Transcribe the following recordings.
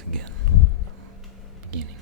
this again. Beginning.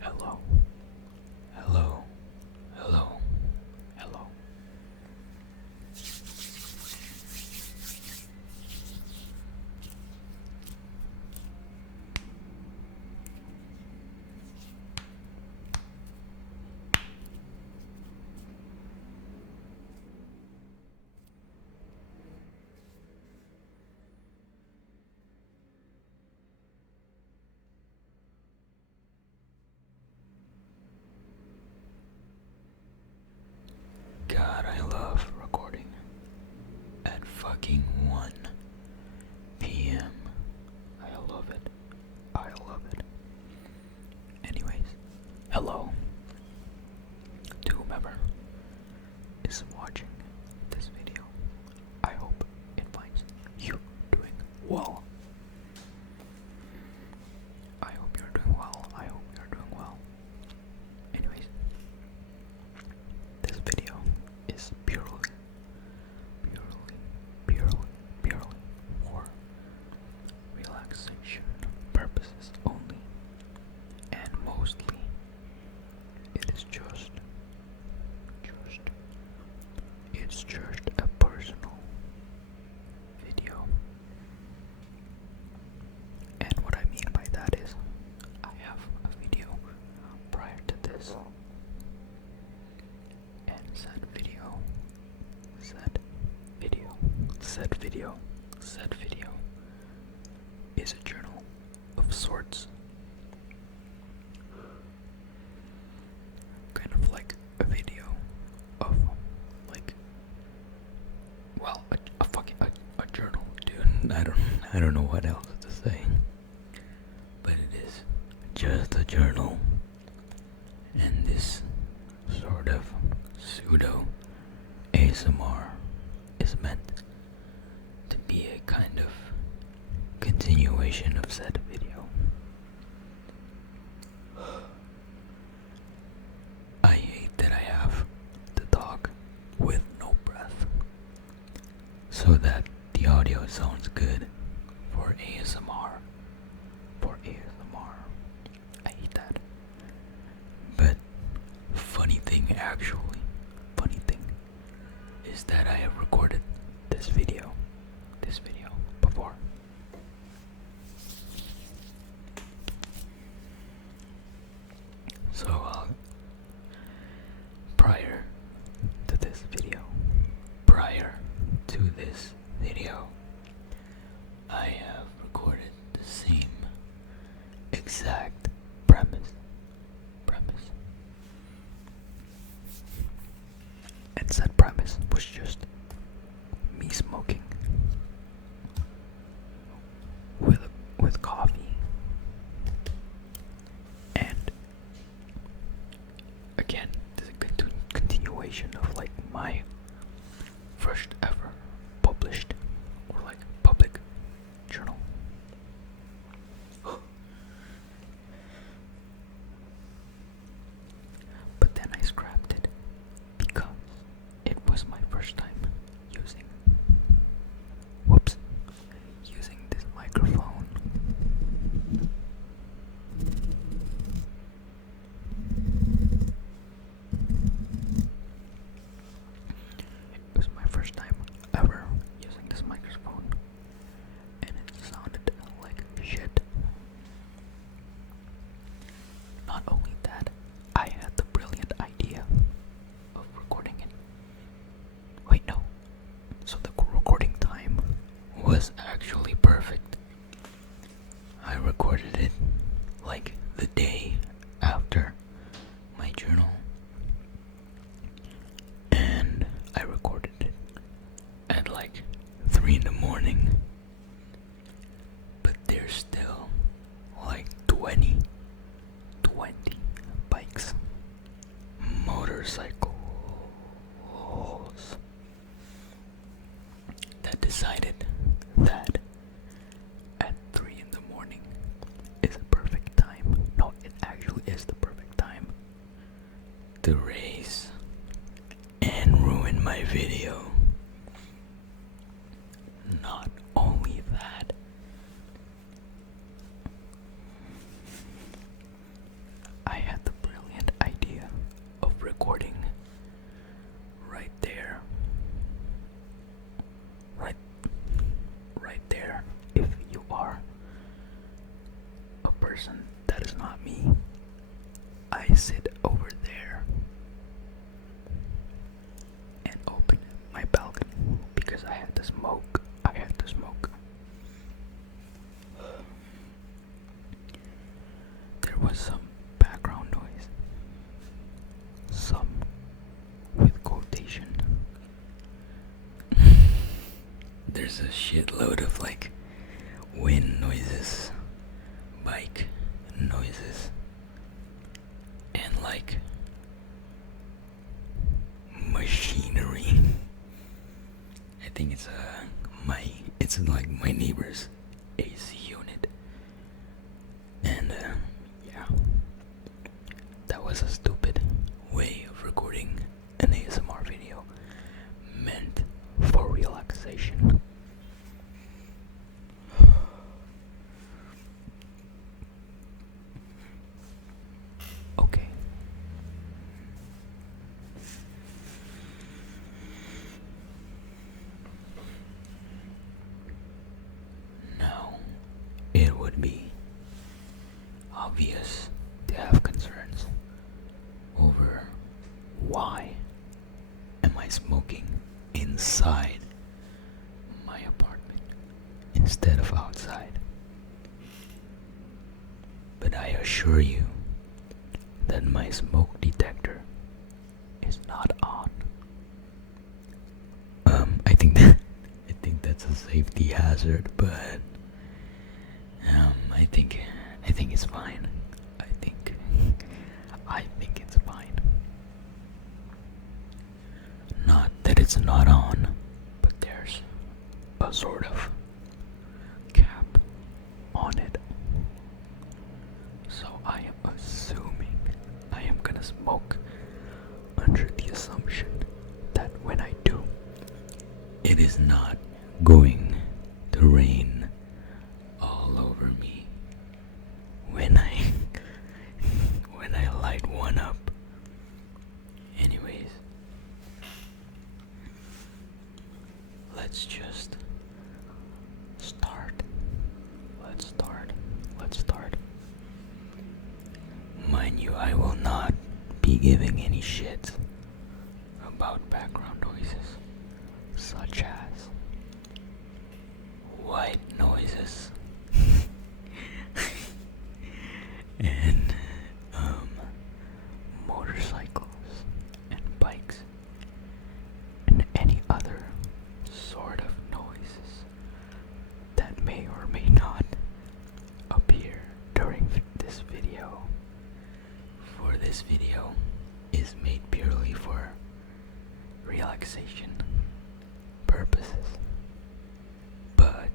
Hello. Hello. Hello. Hello. God, I love recording at fucking 1 p.m. I love it. I love it. Anyways, hello to whomever is watching this video. I hope it finds you doing well. I hope you're doing well. I hope you're doing well. Anyways, this video is purely for relaxation purposes only, and mostly it is just a personal video. And what I mean by that is I have a video prior to this, and said video is a journal of sorts, kind of like a video of like, well, a fucking a journal, dude. I don't know what else to say, but it is just a journal, and this sort of pseudo ASMR is meant to be a kind of continuation of said video. I hate that I have to talk with no breath so that the audio sounds good for ASMR. I hate that. But funny thing is that I have recorded this video before. So prior to this video, I have recorded the same exact premise. And said premise was just me smoking with coffee. And again, this is a continuation of like my first ever published or like public journal. But then I scrapped it because it was my first time using this microphone. It was my first time 3 in the morning, but there's still like 20 bikes, motorcycles that decided that at 3 in the morning is a perfect time. No, it actually is the perfect time to race and ruin my video. Not only that, I had the brilliant idea of recording right there. Right there. If you are a person that is not me, I sit over there and open my balcony because I had to smoke. There was some background noise. Some with quotation. There's a shitload of like wind noises, bike noises, and like machinery. I think it's like my neighbor's AC unit, and yeah, that was a stupid way of recording an ASMR video meant for relaxation. Okay. Now, it would be obvious to have concerns over why am I smoking inside my apartment instead of outside. But I assure you that my smoke detector is not on. I think that's a safety hazard, but I think it's fine. I think it's fine. Not that it's not on, but there's a sort of cap on it. So I am assuming I am gonna smoke under the assumption that when I do, it is not going to rain all over me when I light one up. Anyways, let's just start. Let's start. Mind you, I will not be giving any shit about background noises, such as white noises and motorcycles and bikes and any other sort of noises that may or may not appear during this video. For this video is made purely for relaxation purposes, but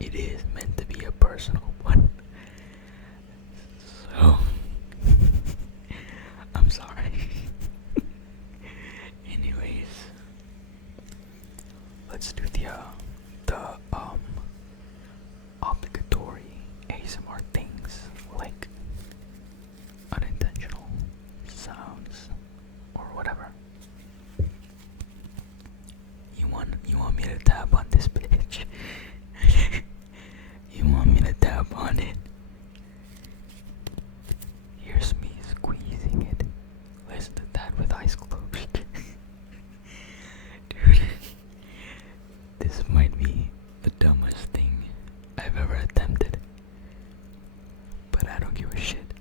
it is meant to be a personal one. So I'm sorry. Anyways, let's do the obligatory ASMR things like unintentional sounds or whatever. You want me to tap on this bitch? You want me to tap on it? Here's me squeezing it. Listen to that with eyes closed. Dude, this might be the dumbest thing I've ever attempted, but I don't give a shit.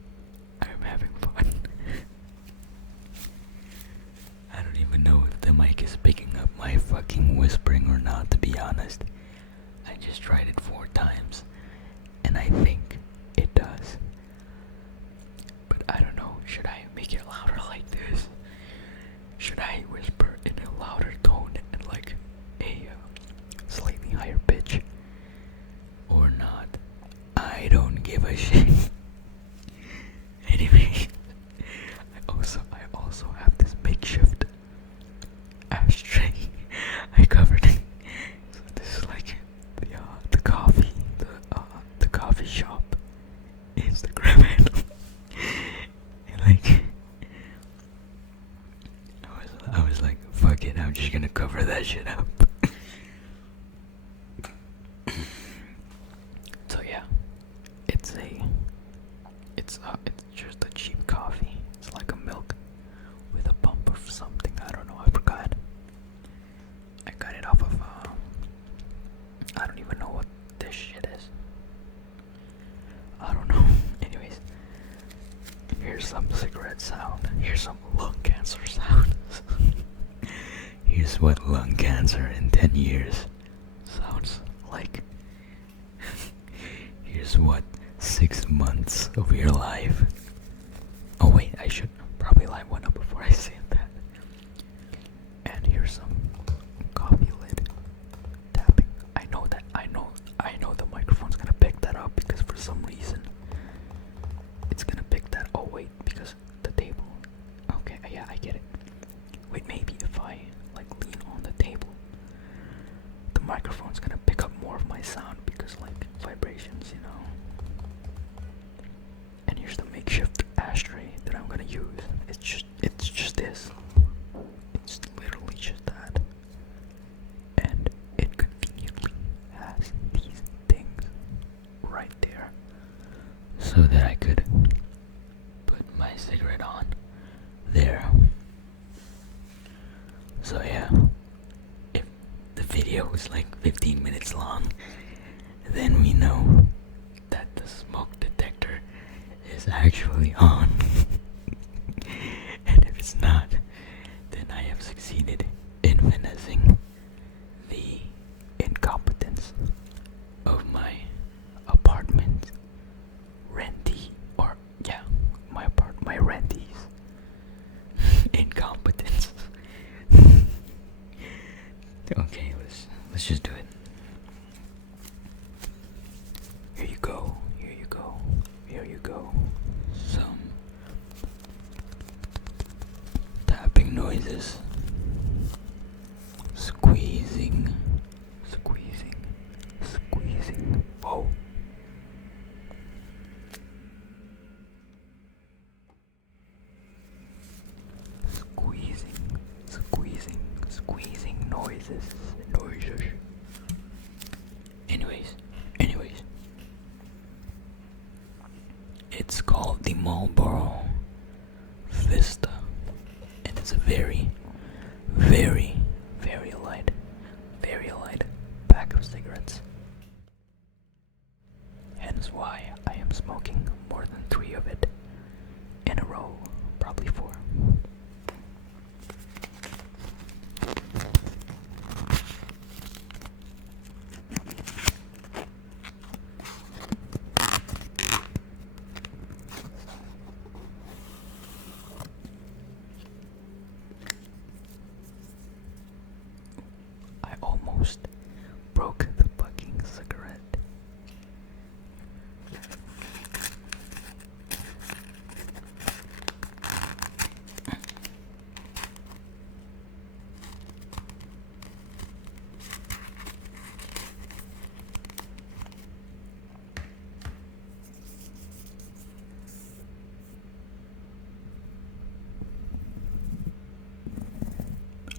I'm having fun. I don't even know if the mic is picking up my fucking whispering or not, to be honest. I just tried it 4 times, and I think it does. But I don't know, should I make it louder like this? Should I whisper in a louder tone and like a slightly higher pitch? Or not? I don't give a shit. Anyway, I also have this makeshift ashtray. I covered it. So this is like the coffee shop Instagram handle. And like I was like, fuck it, I'm just gonna cover that shit up. So yeah, it's just a cheap coffee. It's like a milk with a bump of something. I don't know. I forgot. I got it off of I don't even know what this shit is. I don't know. Anyways, here's some cigarette sound. Here's some lung cancer sound. Here's what lung cancer in 10 years sounds like. Here's what 6 months of your life. Oh wait, I should probably line one up before I say that. And here's some coffee lid tapping. I know the microphone's gonna pick that up because for some reason it's gonna pick that. Oh wait, because the table. Okay, yeah, I get it. Wait, maybe if I like lean on the table, the microphone's gonna pick up more of my sound because like vibrations, you know. And here's the makeshift ashtray that I'm gonna use. It's just this. It's literally just that. And it conveniently has these things right there so that I could put my cigarette on there. So yeah, if the video was like 15 minutes long, then we know that the smoke detector is actually on. And if it's not, then I have succeeded in finessing the incompetence of my apartment rentee, or yeah, my rentees incompetence. Okay, let's just do it. Here you go. Some tapping noises. Squeezing. Whoa. Squeezing noises. Anyways. It's called the Marlboro Vista, and it's a very, very, very light pack of cigarettes. Hence why I am smoking more than 3 of it in a row, probably 4. I almost broke the fucking cigarette.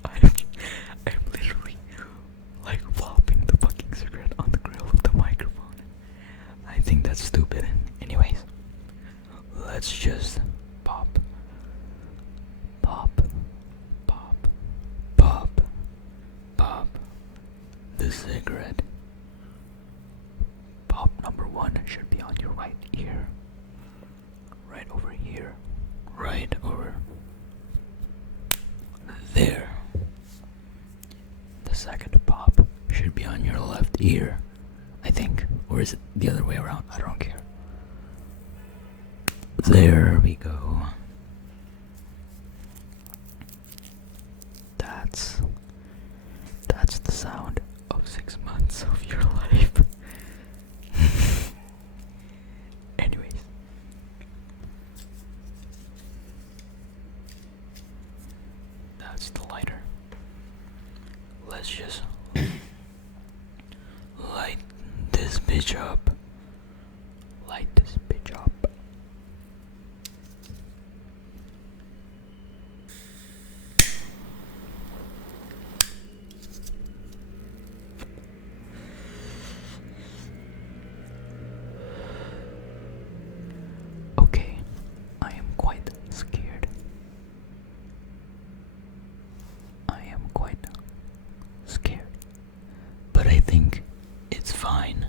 I'm literally like flopping the fucking cigarette on the grill of the microphone. I think that's stupid. Anyways, let's just pop the cigarette. Pop number 1 should be on your right ear. Right over here. Right over there. ear, I think. Or is it the other way around? I don't care. There we go. That's the sound of 6 months of your life. Anyways. That's the lighter. Let's just light this bitch up. Light this bitch up. Okay, I am quite scared. I am quite scared. But I think it's fine.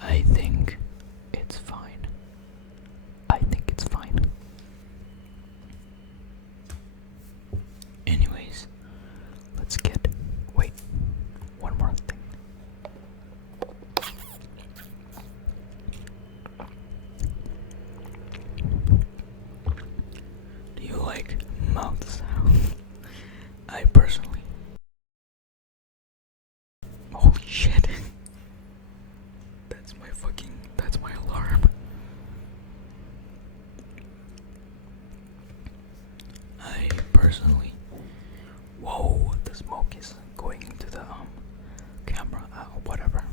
I think it's fine. I think it's fine. Anyways, let's get. Wait, one more thing. Do you like mouth sound? I personally. Holy shit. That's my alarm. I personally. Whoa, the smoke is going into the camera. Whatever.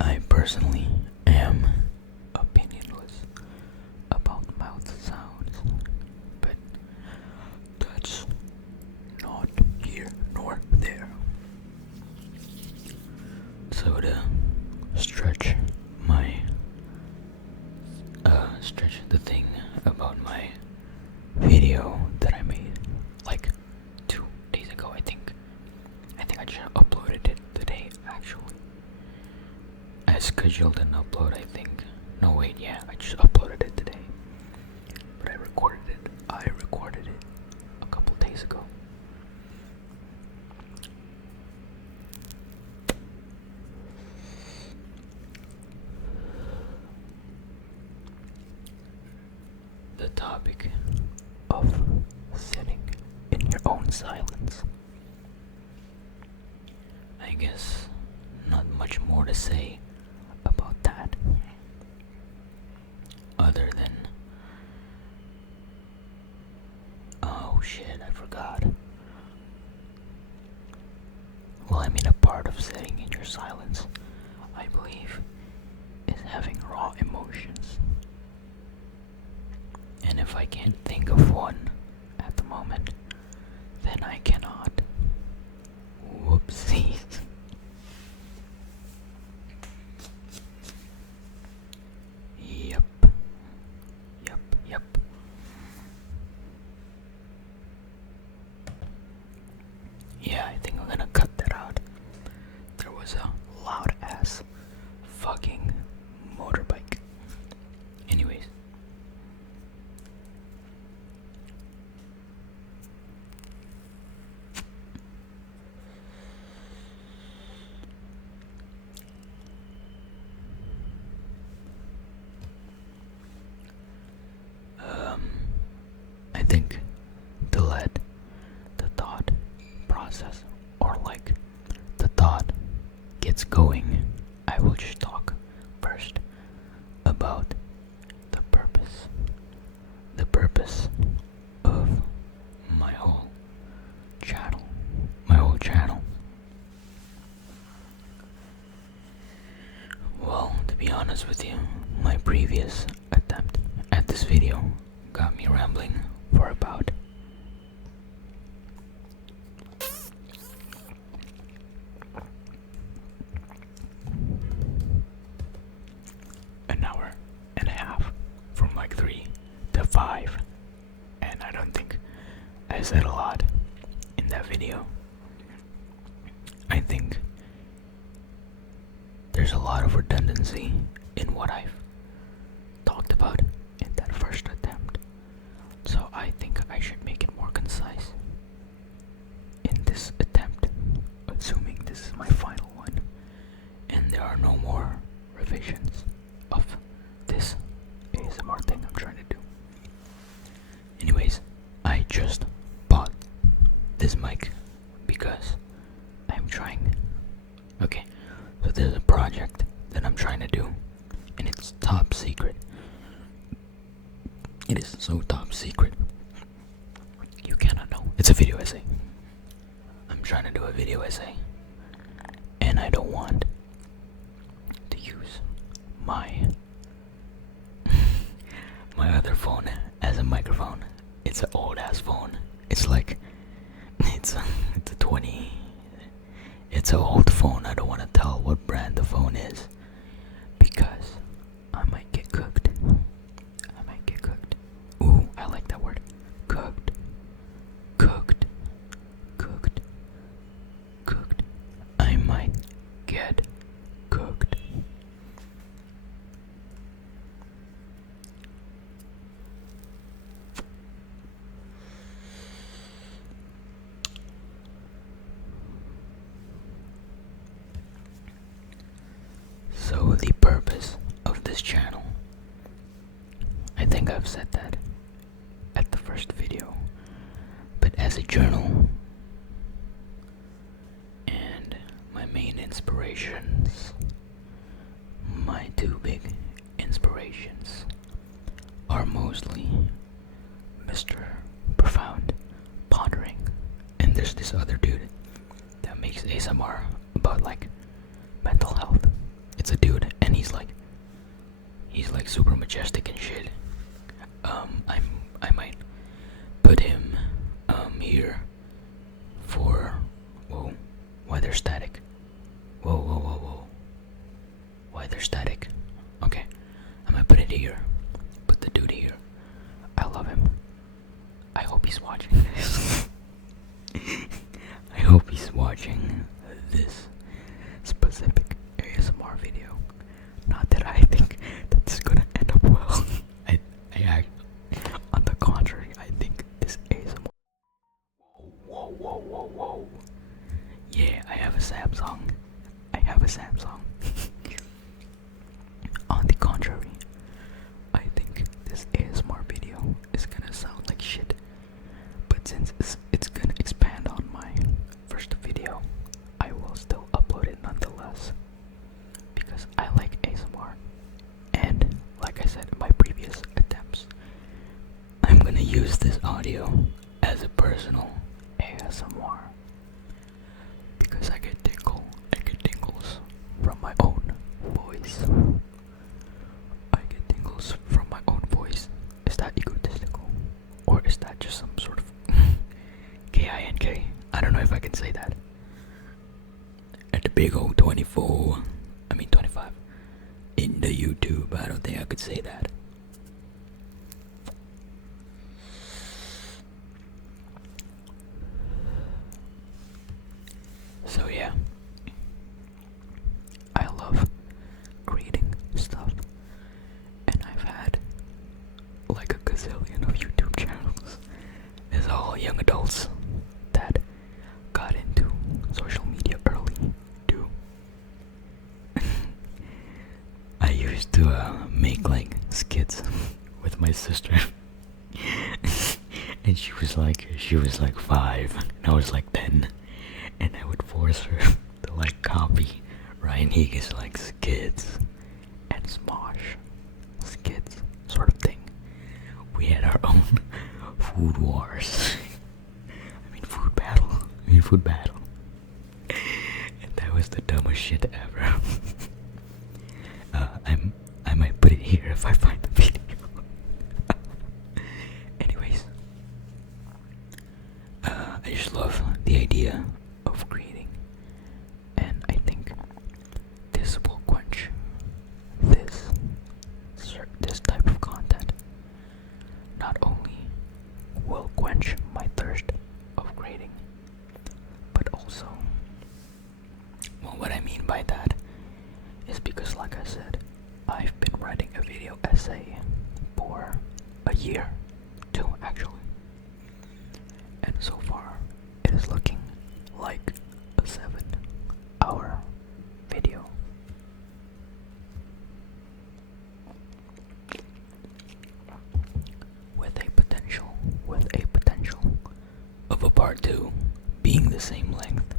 I personally am opinionless about mouth sounds, but that's not here nor there. So to stretch the thing about my video that I made like 2 days ago, I think I just uploaded it today actually. I scheduled an upload, I think. No wait, yeah, I just uploaded it today. But I recorded it a couple days ago. The topic of sitting in your own silence. I guess not much more to say about that, other than, oh shit, I forgot. Well, I mean, a part of sitting in your silence, I believe, is having raw emotions. And if I can't think of one at the moment, then I cannot. Whoopsies. Yep. Yeah, I think I'm gonna cut that out. There was a loud ass fucking motorbike. Anyways. I think to let the thought process, or like the thought gets going, I will just talk first about the purpose of my whole channel. Well, to be honest with you, my previous attempt at this video got me rambling for about an hour and a half for 5. And I don't think I said a lot in that video. I think there's a lot of redundancy in what I've talked about in that first attempt. So I think I should make it more concise in this attempt, assuming this is my final one and there are no more revisions of this ASMR thing I'm trying to do. Anyways, I just bought this mic because I'm trying. Okay, so there's a project that I'm trying to do, and it's top secret. It is so top secret. You cannot know. It's a video essay. I'm trying to do a video essay, and I don't want to use my my other phone as a microphone. It's an old ass phone. It's like it's a 20. It's an old phone. I don't want to tell what brand the phone is because I might get cooked. I might get cooked. Ooh, I like that word. Cooked. Cooked. Cooked. Cooked. I might get cooked. So the purpose of this channel, I think I've said that at the first video, but as a journal, and my main inspirations, my two big inspirations are mostly Mr. Profound Pondering, and there's this other dude that makes ASMR about like mental health. It's a dude, and he's like super majestic and shit. I might put him here for why there's static. Whoa. Why there's static? Okay, I might put it here. Put the dude here. I love him. I hope he's watching this. I hope he's watching this specific ASMR video. Not that I think that this is gonna end up well. I on the contrary, I think this ASMR. Whoa. Yeah, I have a Samsung. On the contrary, I think this ASMR video is gonna sound like shit. But since it's gonna expand on my first video, I will still upload it nonetheless. Because I like ASMR. And like I said in my previous attempts, I'm gonna use this audio as a personal ASMR. Because I get tingles from my own voice. Is that egotistical? Or is that just some sort of K-I-N-K? I don't know if I can say that. At the big old 25 in the YouTube. I don't think I could say that. So yeah, I love creating stuff, and I've had like a gazillion of YouTube channels. As all young adults that got into social media early do. I used to make like skits with my sister. And she was like 5 and I was like 10, and I would force her to like copy Ryan Higa's like skits and Smosh skits sort of thing. We had our own food wars. Food battle. And that was the dumbest shit ever. I might put it here if I find the video. Anyways, I just love the idea of creating, and I think this will quench this type of content. Not like I said, I've been writing a video essay for a year, 2 actually. And so far, it is looking like a 7-hour video. With a potential of a part 2 being the same length.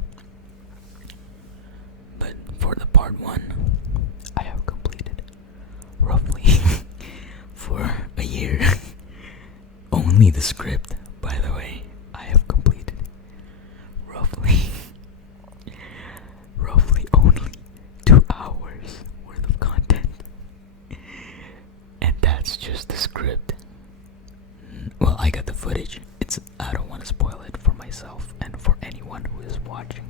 But for the part 1, I have completed roughly for a year. Only the script, by the way, I have completed roughly only 2 hours worth of content. And that's just the script. Well, I got the footage. I don't want to spoil it for myself and for anyone who is watching,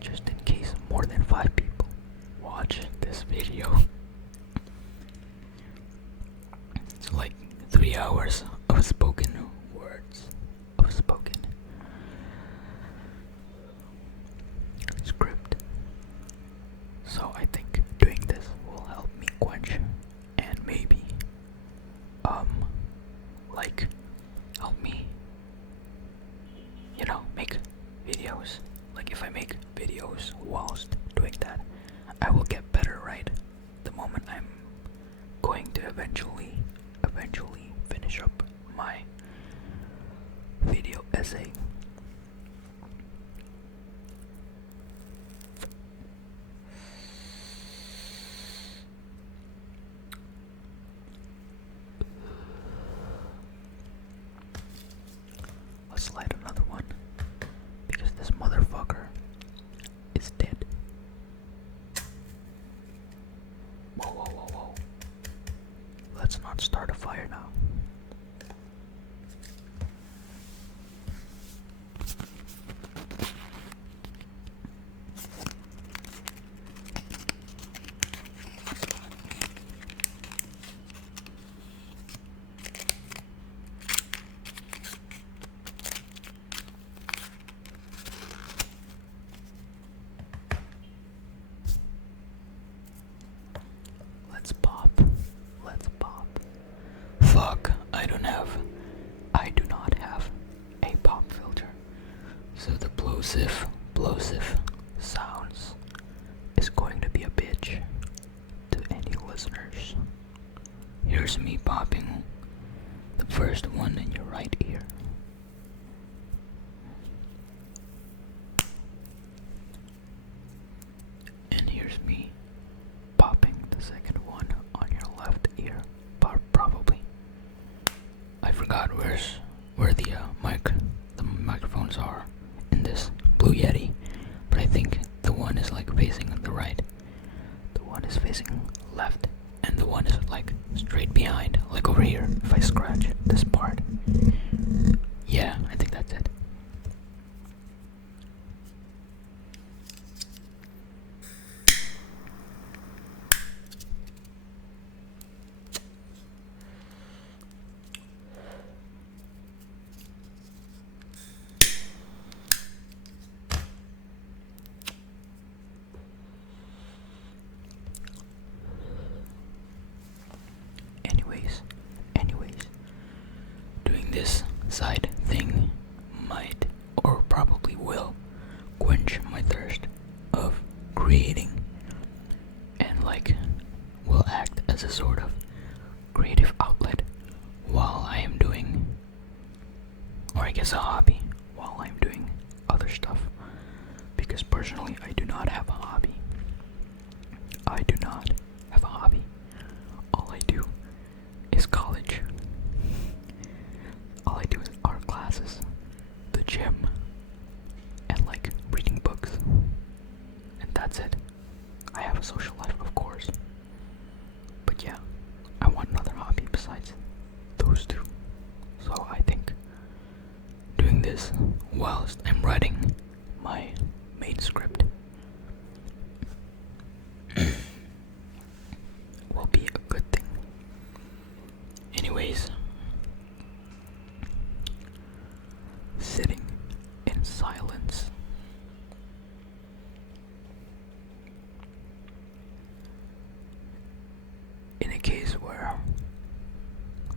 just in case more than 5 people watch this video. It's like 3 hours of spoken words, of spoken script. So I think doing this will help me quench and maybe like help me, make videos. Like if I make videos whilst doing that, I will get better, right? The moment I'm going to eventually finish up my video essay. Let's light another one, because this motherfucker is dead. Whoa. Let's not start a fire now. Let's pop. Fuck, I do not have a pop filter. So the plosive sounds is going to be a bitch to any listeners. Here's me popping the first one in your right ear. And here's me popping the second one on your left ear, probably. I forgot where the microphones are in this Blue Yeti, but I think the one is like facing on the right, the one is facing left, and the one is like straight behind, like over here. If I scratch this part, yeah, I think that's it. Anyways, doing this side thing might or probably will quench my thirst of creating, and will act as a sort of creative outlet while I am doing, or I guess a hobby, while I'm doing other stuff. Because personally, I do not have a hobby. All I do is college. All I do is art classes, the gym, and reading books. And that's it. I have a social life, of course. But yeah, I want another hobby besides those two. So I think doing this whilst I'm writing my main script will be a good thing. Anyways, sitting in silence, where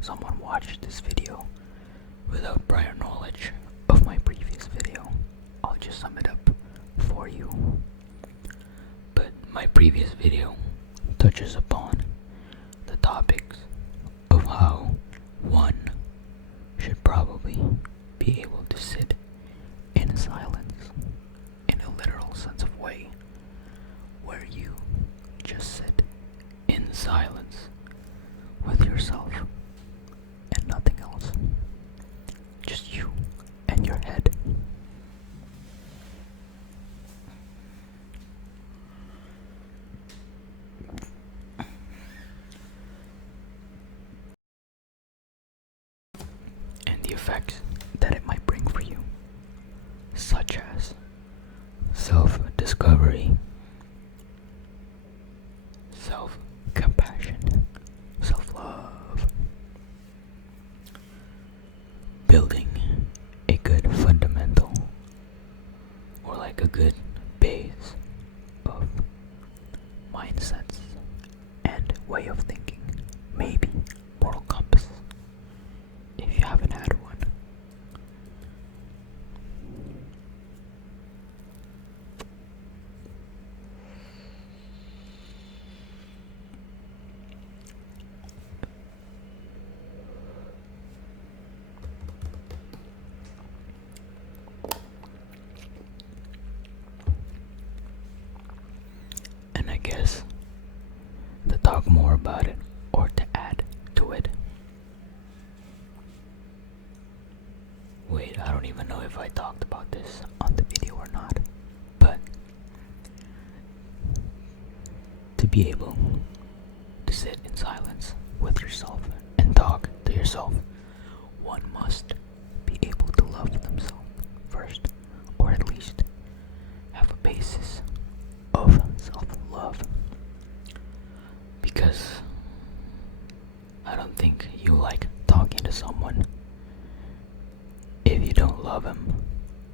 someone watched this video without prior knowledge of my previous video. I'll just sum it up for you. But my previous video touches upon the topics of how one should probably be able to sit in silence, in a literal sense of way, where you just sit in silence with yourself and nothing else. Just you and your head. And the effects that it might bring for you, such as self-discovery, self-compassion, self-love, building a good fundamental, or like a good base of mindsets and way of thinking, maybe moral compass, if you haven't had one. And I guess to talk more about it, or to add to it. Wait, I don't even know if I talked about this on the video or not, but to be able to sit in silence with yourself and talk to yourself, one must be able to love themselves first, or at least have a basis of self-love. Because I don't think you like talking to someone if you don't love him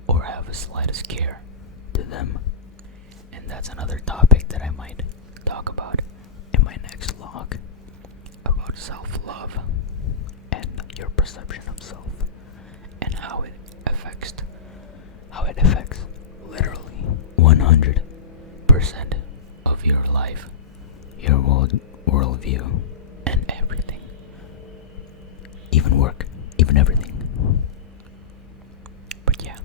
or have the slightest care to them. And that's another topic that I might talk about in my next vlog, about self-love and your perception of self, and how it affects literally 100% of your life, your worldview, and everything, even work, even everything. But yeah,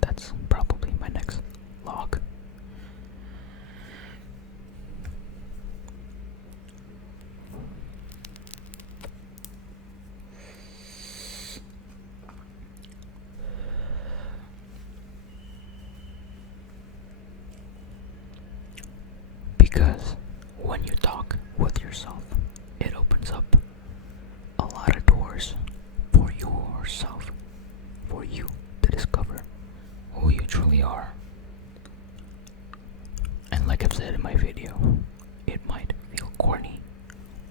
that's probably my next vlog. Because when you talk with yourself, it opens up a lot of doors for yourself, for you to discover who you truly are. And like I've said in my video, it might feel corny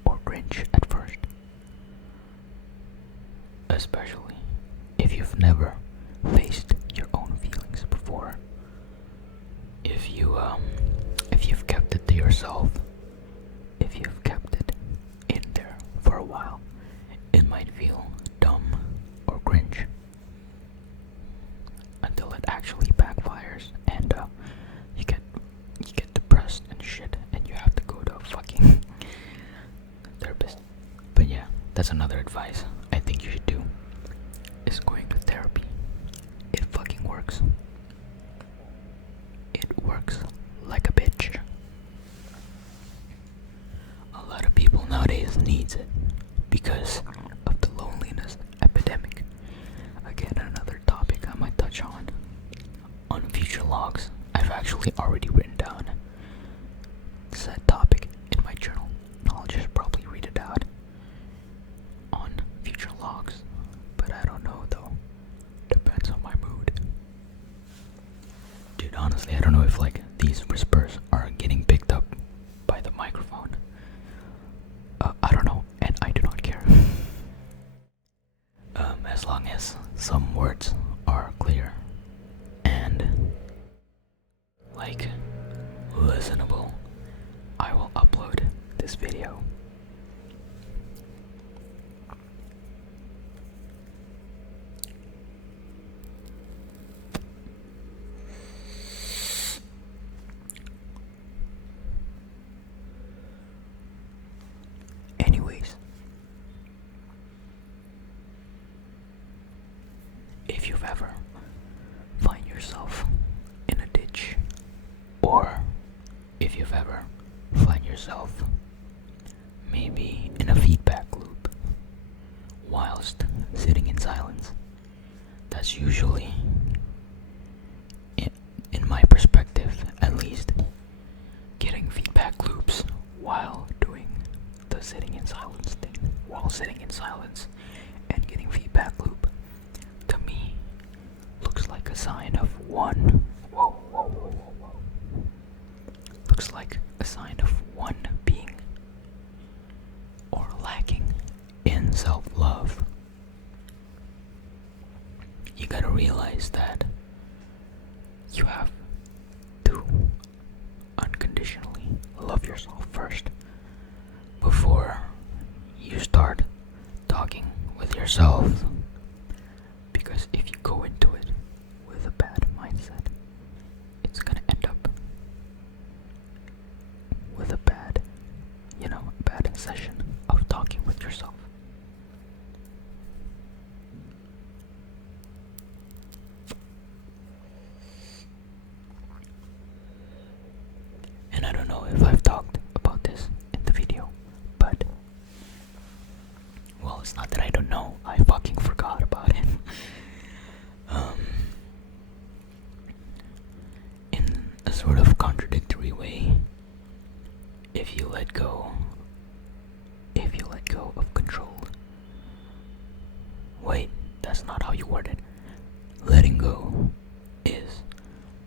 or cringe at first, especially if you've never faced your own feelings before. If you've kept it to yourself, if you've kept it in there for a while, it might feel dumb or cringe until it actually backfires and you get depressed and shit, and you have to go to a fucking therapist. But yeah, that's another advice I think you should do, is going to therapy. It fucking works. It works like a bitch. A lot of people nowadays needs it because of the loneliness epidemic. Again, another topic I might touch on future logs. I've actually already written down said topic in my journal. I'll just probably read it out on future logs, but I don't know though. Depends on my mood. Dude, honestly, I don't know if like these whispers are getting picked up by the microphone. I don't know, and I do not care. As long as some words are clear and like listenable, I will upload this video. Or if you've ever find yourself maybe in a feedback loop whilst sitting in silence, that's usually, in my perspective at least, getting feedback loops while doing the sitting in silence thing. While sitting in silence and getting feedback loop, to me, looks like a sign of one. Looks like a sign of one being or lacking in self-love. You gotta realize that you have to unconditionally love yourself first before you start talking with yourself. Because if you go into it with a bad mindset, it's gonna end up with a bad session of talking with yourself. And I don't know if I've talked about this in the video, but, well, it's not that I don't know, I fucking forgot about it. In a sort of contradictory way, if you let go of control. Wait, that's not how you word it. Letting go is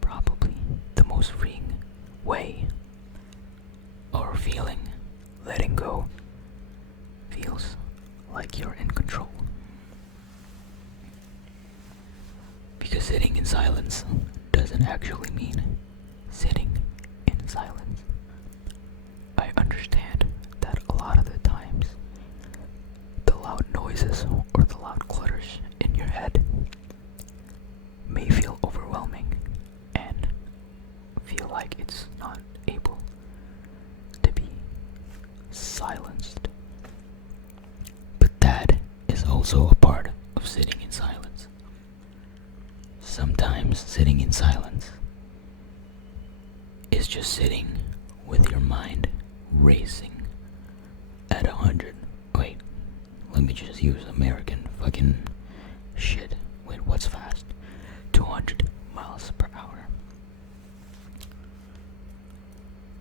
probably the most freeing way, or feeling. Letting go feels like you're in control. Because sitting in silence doesn't actually mean sitting in silence. I understand that a lot of the times the loud noises or the loud clutters in your head may feel overwhelming and feel like it's not able to be silenced. But that is also a part of sitting in silence. Sometimes sitting in silence is just sitting with your mind racing at 100. Wait, let me just use American fucking shit. Wait, what's fast? 200 miles per hour.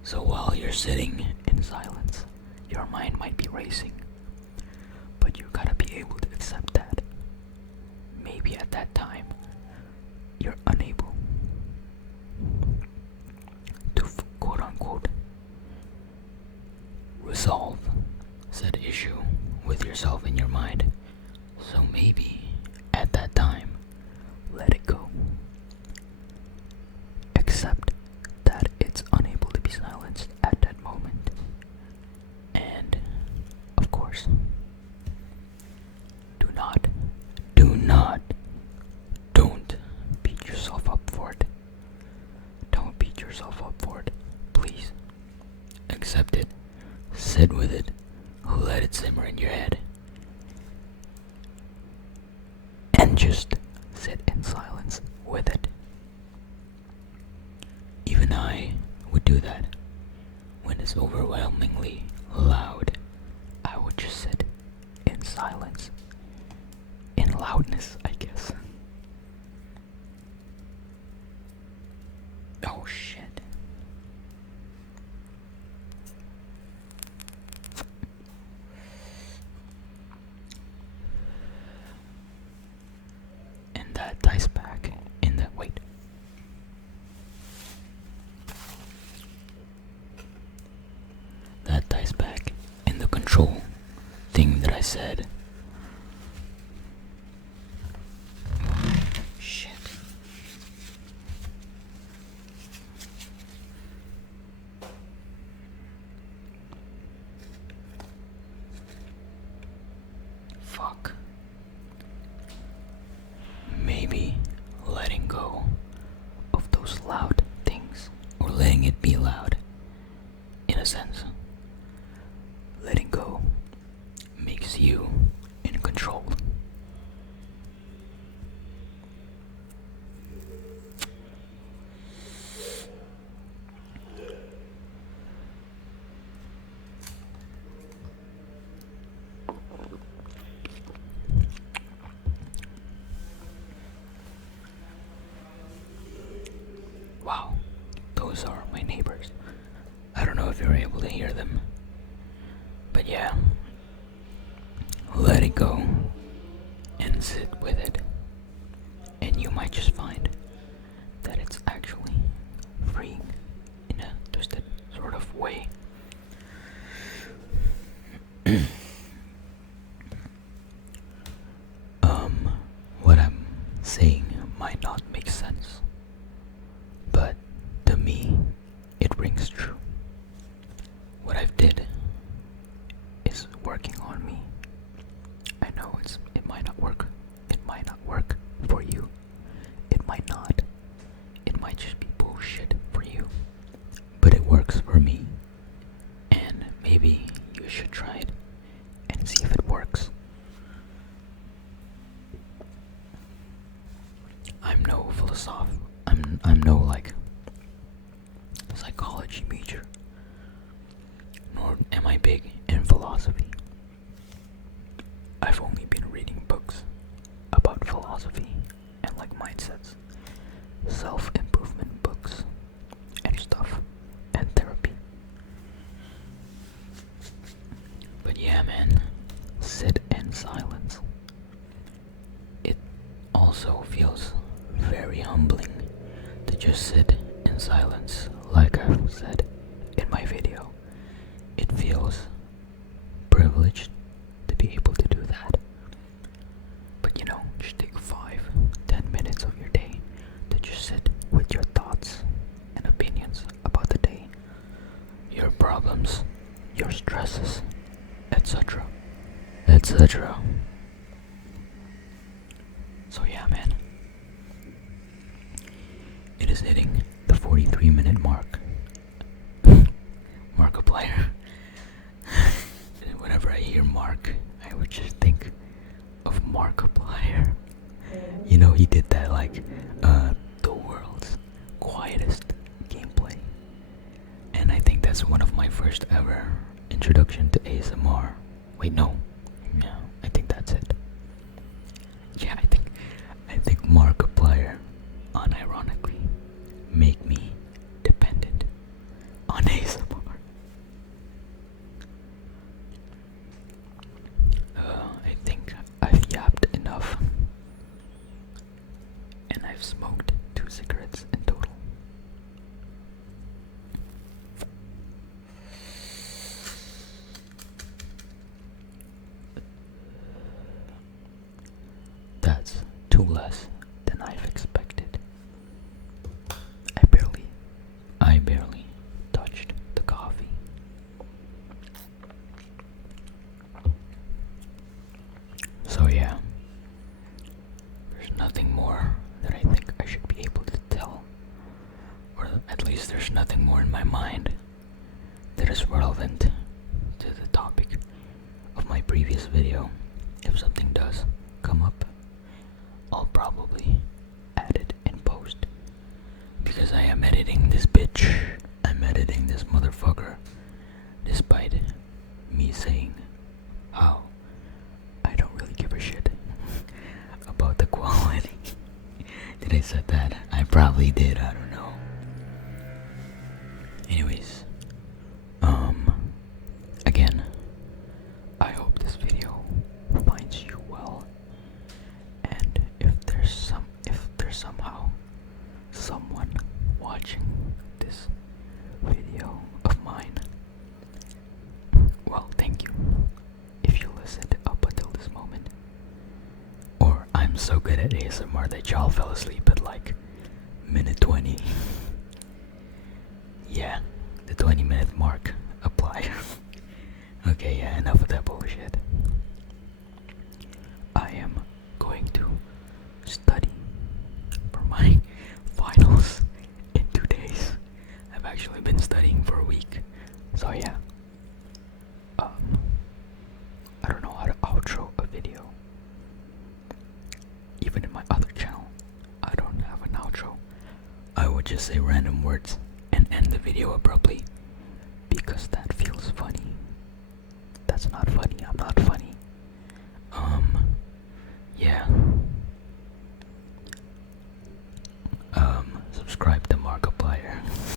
So while you're sitting in silence, your mind might be racing, but you gotta be able to accept that. Maybe at that time, you're unable to quote unquote resolve said issue with yourself in your mind. So maybe at that time, let it go. Accept that it's unable to be silenced at that moment. And of course, don't beat yourself up for it. Don't beat yourself up for it. Please accept it. Sit with it. Let it simmer in your head. And just sit in silence with it. Even I would do that. When it's overwhelmingly loud, I would just sit in silence. In loudness, I guess. Oh shit. And that ties back in the wait. That ties back in the control thing that I said. Shit. Fuck. Maybe letting go of those loud things, or letting it be loud, in a sense. Letting go makes you in control. neighbors. I don't know if you're able to hear them. But yeah, let it go and sit with it. And you might just find that it's actually freeing in a twisted sort of way. What I'm saying might not make sense, but to me, it rings true. What I've did is working on me. I know it might not work. It might not work for you. It might not. It might just be bullshit for you. But it works for me. And maybe you should try it and see if it works. I'm no philosopher. I'm no like psychology major. Nor am I big in philosophy. I've only been reading books about philosophy and like mindsets, self-improvement books and stuff, and therapy. But yeah, man, sit in silence. It also feels very humbling to just sit in silence, like I've said in my video. It feels privileged to be able to do that. But you know, just take 5-10 minutes of your day to just sit with your thoughts and opinions about the day, your problems, your stresses, etc. etc. So yeah, man. It is hitting the 43-minute mark. Markiplier. Whenever I hear Mark, I would just think of Markiplier. You know, he did that like the world's quietest gameplay. And I think that's one of my first ever introduction to ASMR. Wait, no. No, I think that's it. Yeah, I think Markiplier unironically make me dependent on ASMR. I think I've yapped enough, and I've smoked 2 cigarettes in total. That's 2 less than I've expected. I barely touched the coffee. So yeah, there's nothing more that I think I should be able to tell. Or at least there's nothing more in my mind that is relevant to the topic of my previous video. If something does come up, I'll probably add it in post. Because I am editing this bitch. I'm editing this motherfucker. Despite me saying how I don't really give a shit about the quality. Did I say that? I probably did, I don't know. Anyways, again, I hope this video finds you well. And if there's somehow someone watching this video of mine, well, thank you if you listened up until this moment. Or I'm so good at ASMR that y'all fell asleep at like minute 20. Yeah, the 20-minute mark apply. Okay, yeah, enough of that bullshit. I am going to study for my finals in 2 days. I've actually been studying for a week. So yeah. I don't know how to outro a video. Even in my other channel, I don't have an outro. I would just say random words and end the video abruptly because that feels funny. That's not funny. I'm not funny. Yeah.